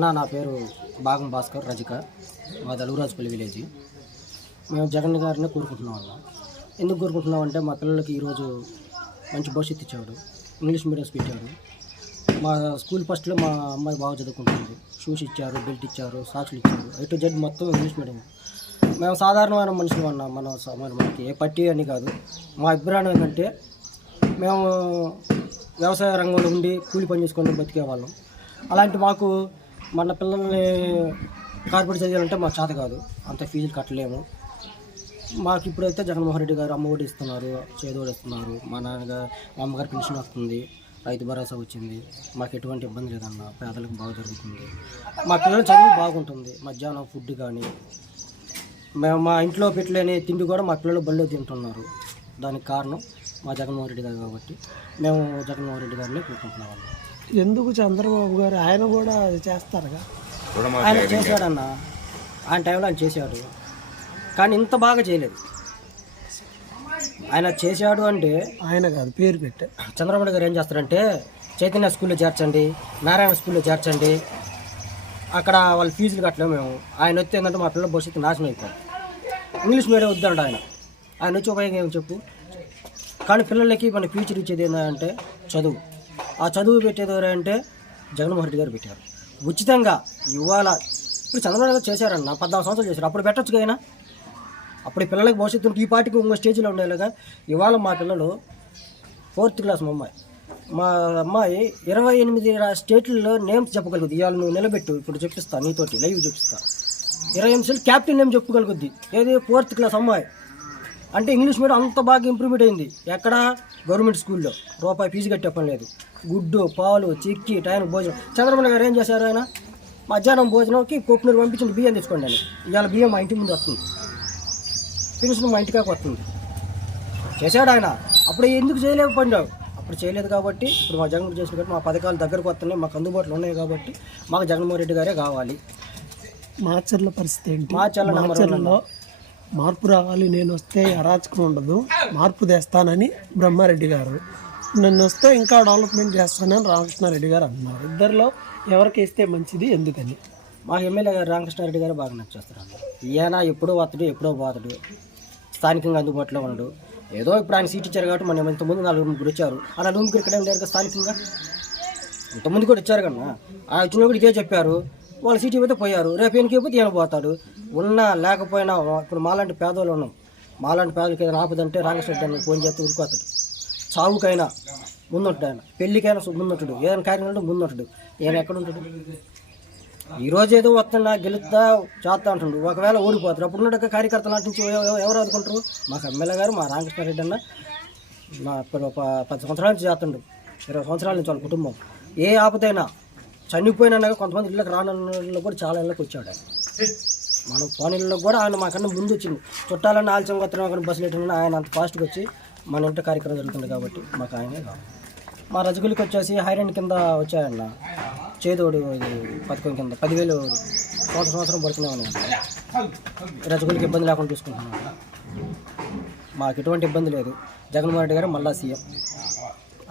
నా పేరు బాగం భాస్కర్ రజిక, మా దలుగురాజుపల్లి విలేజ్. మేము జగన్ గారిని కోరుకుంటున్నాం అన్న. ఎందుకు కోరుకుంటున్నాం అంటే మా పిల్లలకి ఈరోజు మంచి భవిష్యత్తు ఇచ్చాడు, ఇంగ్లీష్ మీడియంస్ పెట్టాడు. మా స్కూల్ ఫస్ట్లో మా అమ్మాయి బాగా చదువుకుంటుంది. షూస్ ఇచ్చారు, బెల్ట్ ఇచ్చారు, సాక్స్లు ఇచ్చారు, A to Z మొత్తం ఇంగ్లీష్ మీడియం. మేము సాధారణమైన మనుషులు అన్న, మనకి ఏ పట్టి అని కాదు. మా అభిప్రాయం ఏంటంటే మేము వ్యవసాయ రంగంలో ఉండి కూలి పని చేసుకొని బతికే వాళ్ళం. అలాంటి మాకు మన పిల్లల్ని కార్పొరేట్ చదివాలంటే మాకు చేత కాదు, అంత ఫీజులు కట్టలేము. మాకు ఇప్పుడైతే జగన్మోహన్ రెడ్డి గారు అమ్మఒడి ఇస్తున్నారు, చేదోడు ఇస్తున్నారు. మా అమ్మగారు పెన్షన్ వస్తుంది, రైతు భరోసా వచ్చింది. మాకు ఎటువంటి ఇబ్బంది లేదన్న, పేదలకు బాగా జరుగుతుంది. మా పిల్లల చదువు బాగుంటుంది. మధ్యాహ్నం ఫుడ్ కానీ మేము మా ఇంట్లో పెట్టలేని తిండి కూడా మా పిల్లలు బళ్ళో తింటున్నారు. దానికి కారణం మా జగన్మోహన్ రెడ్డి గారు కాబట్టి మేము జగన్మోహన్ రెడ్డి గారిని కోరుకుంటున్నాం. ఎందుకు చంద్రబాబు గారు ఆయన కూడా చేస్తారుగా? ఆయన చేశాడన్న, ఆయన టైంలో ఆయన చేశాడు, కానీ ఇంత బాగా చేయలేదు. ఆయన చేశాడు అంటే ఆయన కాదు, పేరు పెట్టే చంద్రబాబు గారు ఏం చేస్తారంటే చైతన్య స్కూల్లో చేర్చండి, నారాయణ స్కూల్లో చేర్చండి, అక్కడ వాళ్ళ ఫీజులు కట్టలేము మేము. ఆయన వచ్చి ఏంటంటే మా పిల్లల భవిష్యత్తు నాశనం అయిపోయింది. ఇంగ్లీష్ మీడియం వద్దంట ఆయన వచ్చి ఉపయోగం ఏమి చెప్పు. కానీ పిల్లలకి మన ఫ్యూచర్ ఇచ్చేది ఏంటంటే చదువు. ఆ చదువు పెట్టేది ఎవరంటే జగన్మోహన్ రెడ్డి గారు పెట్టారు. ఉచితంగా ఇవాళ ఇప్పుడు చంద్రబాబు గారు చేశారన్న, 14 సంవత్సరాలు చేశారు. అప్పుడు పెట్టచ్చు కదా, అప్పుడు పిల్లలకి భవిష్యత్తు ఈ పార్టీకి ఇంకో స్టేజ్లో ఉండేలాగా. ఇవాళ మా పిల్లలు 4th క్లాస్ మా అమ్మాయి 28 స్టేట్లలో నేమ్స్ చెప్పగలుగుద్ది. ఇవాళ నువ్వు నిలబెట్టు, ఇప్పుడు చెప్పిస్తా, నీతోటి లైవ్ చూపిస్తా. 28 క్యాప్టెన్ నేమ్ చెప్పుకోగలుగుద్ది. ఏది 4th క్లాస్ అమ్మాయి అంటే ఇంగ్లీష్ మీడియం అంత బాగా ఇంప్రూవ్మెంట్ అయింది. ఎక్కడ గవర్నమెంట్ స్కూల్లో రూపాయి ఫీజు కట్టే పని లేదు. గుడ్డు, పాలు, చిక్కి, టైం భోజనం. చంద్రబాబు గారు ఏం చేశారు, ఆయన మధ్యాహ్నం భోజనంకి కొప్పునూరు పంపించింది, బియ్యం తీసుకోండి అని. ఇవాళ బియ్యం మా ఇంటి ముందు వస్తుంది, పెన్షన్ మా ఇంటికాక వస్తుంది. చేశాడు ఆయన. అప్పుడు ఎందుకు చేయలేకపోయినావు? అప్పుడు చేయలేదు కాబట్టి ఇప్పుడు మా జగన్ చేసిన కాబట్టి మా పథకాలు దగ్గరకు వస్తున్నాయి, మాకు అందుబాటులో ఉన్నాయి. మాకు జగన్మోహన్ రెడ్డి గారే కావాలి. మాచర్ల పరిస్థితి ఏంటి? మాచర్లలో మార్పు రావాలి, నేను వస్తే అరాచకం ఉండదు, మార్పు తెస్తానని బ్రహ్మారెడ్డి గారు, నన్ను వస్తే ఇంకా డెవలప్మెంట్ చేస్తానని రామకృష్ణారెడ్డి గారు అన్నారు. ఇద్దరిలో ఎవరికి వేస్తే మంచిది, ఎందుకని? మా ఎమ్మెల్యే గారు రామకృష్ణారెడ్డి గారు బాగా నచ్చేస్తారు. ఈయన ఎప్పుడో వస్తాడు, ఎప్పుడో పోతాడు, స్థానికంగా అందుబాటులో ఉండడు. ఏదో ఇప్పుడు ఆయన సీట్ ఇచ్చారు కాబట్టి మనం ఇంతకుముందు 4 ముగ్గురు వచ్చారు. ఆ 4 ముగ్గురు ఇక్కడ లేరు కదా స్థానికంగా. ఇంతకుముందు కూడా ఇచ్చారు కన్నా, ఆ వచ్చిన కూడా ఇదే చెప్పారు. వాళ్ళు సీట్ ఇవ్వతే పోయారు, రేపు ఎన్నికైపోతే ఈయన పోతాడు. ఉన్నా లేకపోయినా ఇప్పుడు మాలాంటి పేదవాళ్ళు ఉన్నాం. మాలాంటి పేదలకి ఏదైనా ఆపదంటే రామకృష్ణ రెడ్డి ఫోన్ చేస్తే ఉరిపోతాడు. చావుకైనా ముందుంటాడు ఆయన, పెళ్ళికైనా ముందుంటాడు, ఏదైనా కార్యక్రమం ముందుంటాడు. ఈయన ఎక్కడ ఉంటాడు? ఈరోజు ఏదో వస్తున్నా గెలుస్తా చేస్తా అంటుండు, ఒకవేళ ఓడిపోతారు. అప్పుడు ఉన్నట్టు కార్యకర్తలు అంటించి ఎవరు ఆదుకుంటారు? మాకు ఎమ్మెల్యే గారు మా రామకృష్ణారెడ్డి అన్న మా 10 సంవత్సరాల నుంచి చేస్తుండు, 20 సంవత్సరాల నుంచి వాళ్ళ కుటుంబం. ఏ ఆపదైనా చనిపోయినా కొంతమంది ఇళ్ళకి రానుల్లో కూడా చాలా ఇళ్ళకి వచ్చాడు ఆయన. మనం ఫోన్ ఇళ్ళకి కూడా ఆయన మాకన్నా ముందు వచ్చింది. చుట్టాలన్న ఆలస్యం కొత్తగా కానీ బస్సులు ఎట్టుకున్నా ఆయన అంత ఫాస్ట్గా వచ్చి మన ఇంటి కార్యక్రమం జరుగుతుంది కాబట్టి మాకు ఆయనే కావాలి. మా రజగులికి వచ్చేసి హైరెంట్ కింద వచ్చాయన్న, చేదోడు ఇది పథకం కింద 10,000 సంవత్సరం పడుతూనే ఉన్నాయి. రజగులికి ఇబ్బంది లేకుండా చూసుకుంటున్నాం. మాకు ఎటువంటి ఇబ్బంది లేదు. జగన్మోహన్ రెడ్డి గారు మళ్ళా సీఎం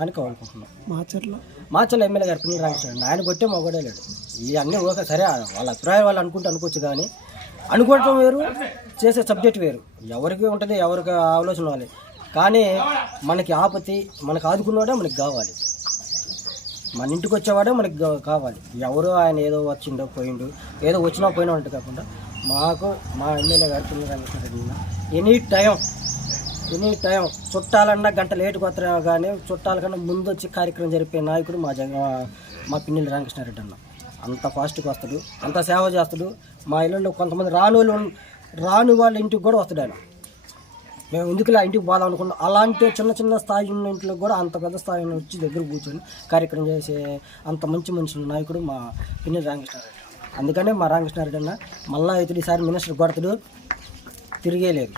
అని కోరుకుంటున్నాం. మాచర్ల ఎమ్మెల్యే గారు పిల్లలు రామకృష్ణ ఆయన కొట్టే మొగడే లేడు. ఇవన్నీ ఓకే, సరే వాళ్ళ అభిప్రాయం వాళ్ళు అనుకోవచ్చు. కానీ అనుకోవటం వేరు, చేసే సబ్జెక్ట్ వేరు. ఎవరికి ఉంటుంది, ఎవరికి ఆలోచన వాళ్ళు. కానీ మనకి ఆపత్తి, మనకు ఆదుకున్నవాడే మనకి కావాలి, మన ఇంటికి వచ్చేవాడే మనకి కావాలి. ఎవరో ఆయన ఏదో వచ్చిండో పోయిండు, ఏదో వచ్చినా పోయినా ఉంటుంది కాకుండా మాకు మా ఎమ్మెల్యే గారు పిల్లలు రామకృష్ణ ఎనీ టైం చుట్టాలన్నా గంట లేటుకు వస్తారేమో కానీ చుట్టాల కన్నా ముందు వచ్చి కార్యక్రమం జరిపే నాయకుడు మా పిన్నెల్లి రామకృష్ణారెడ్డి అన్న. అంత ఫాస్ట్గా వస్తాడు, అంత సేవ చేస్తాడు. మా ఇళ్ళలో కొంతమంది రాని వాళ్ళ ఇంటికి కూడా వస్తాడు ఆయన. మేము ఎందుకు ఇలా ఇంటికి పోదాం అనుకున్నాం. అలాంటి చిన్న స్థాయి ఉన్న ఇంట్లో కూడా అంత పెద్ద స్థాయిని వచ్చి దగ్గర కూర్చొని కార్యక్రమం చేసే అంత మంచి నాయకుడు మా పిన్నెల్లి రామకృష్ణారెడ్డి. అందుకనే మా రామకృష్ణారెడ్డి అన్న మళ్ళా ఇతడు ఈసారి మినిస్టర్ కొడతాడు, తిరిగే లేదు.